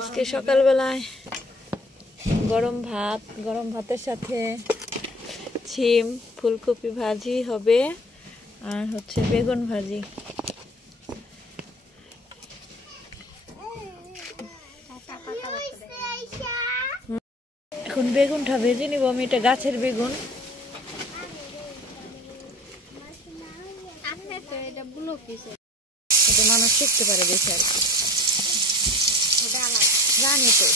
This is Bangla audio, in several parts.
আজকে সকালবেলায় গরম ভাতের সাথে শিম ফুলকপি ভাজি হবে আর হচ্ছে বেগুন ভাজি। এখন বেগুনটা ভেজে নিব আমি, এটা গাছের বেগুন। এটা মানুষ শিখতে পারে বেশি আর কি, জানি তো।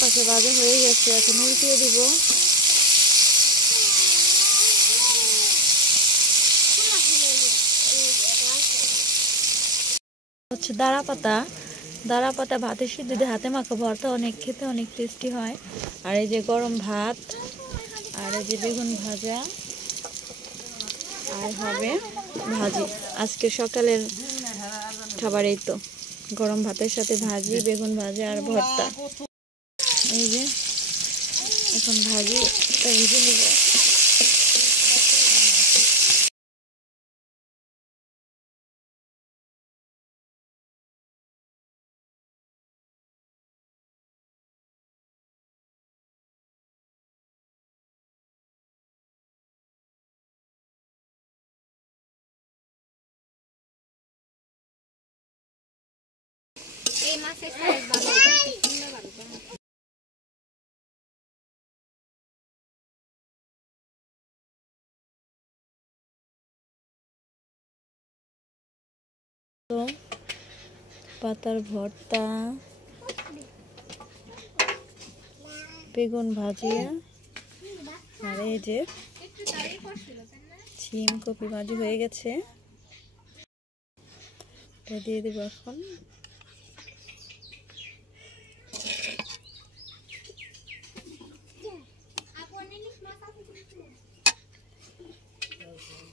পাশে ভাজা হয়ে গেছে, এখন উল্টিয়ে দিব। হচ্ছে দাঁড়া পাতা ভাতের সিদ্ধ দিয়ে হাতে মাখা ভর্তা, অনেক খেতে অনেক টেস্টি হয়। আর এই যে গরম ভাত, আর এই যে বেগুন ভাজা, আর হবে ভাজি। আজকে সকালের খাবার এই তো, গরম ভাতের সাথে ভাজি, বেগুন ভাজা আর ভর্তা। এই যে এখন ভাজি ভেজে নেব। পাতার ভর্তা, বেগুন ভাজিয়া, আর এই যে শিম কপি ভাজি হয়ে গেছে, এটা দিয়ে দেবো এখন।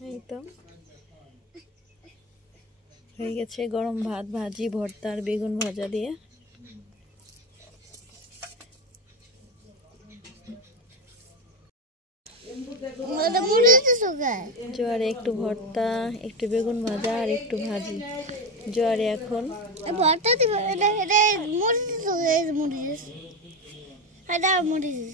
এই তো হয়ে গেছে গরম ভাত, ভাজি, ভর্তা আর বেগুন ভাজা দিয়ে। জোয়ারে একটু ভর্তা, একটু বেগুন ভাজা আর একটু ভাজি। জোয়ারে এখন ভর্তা দিব, এটা মরিচ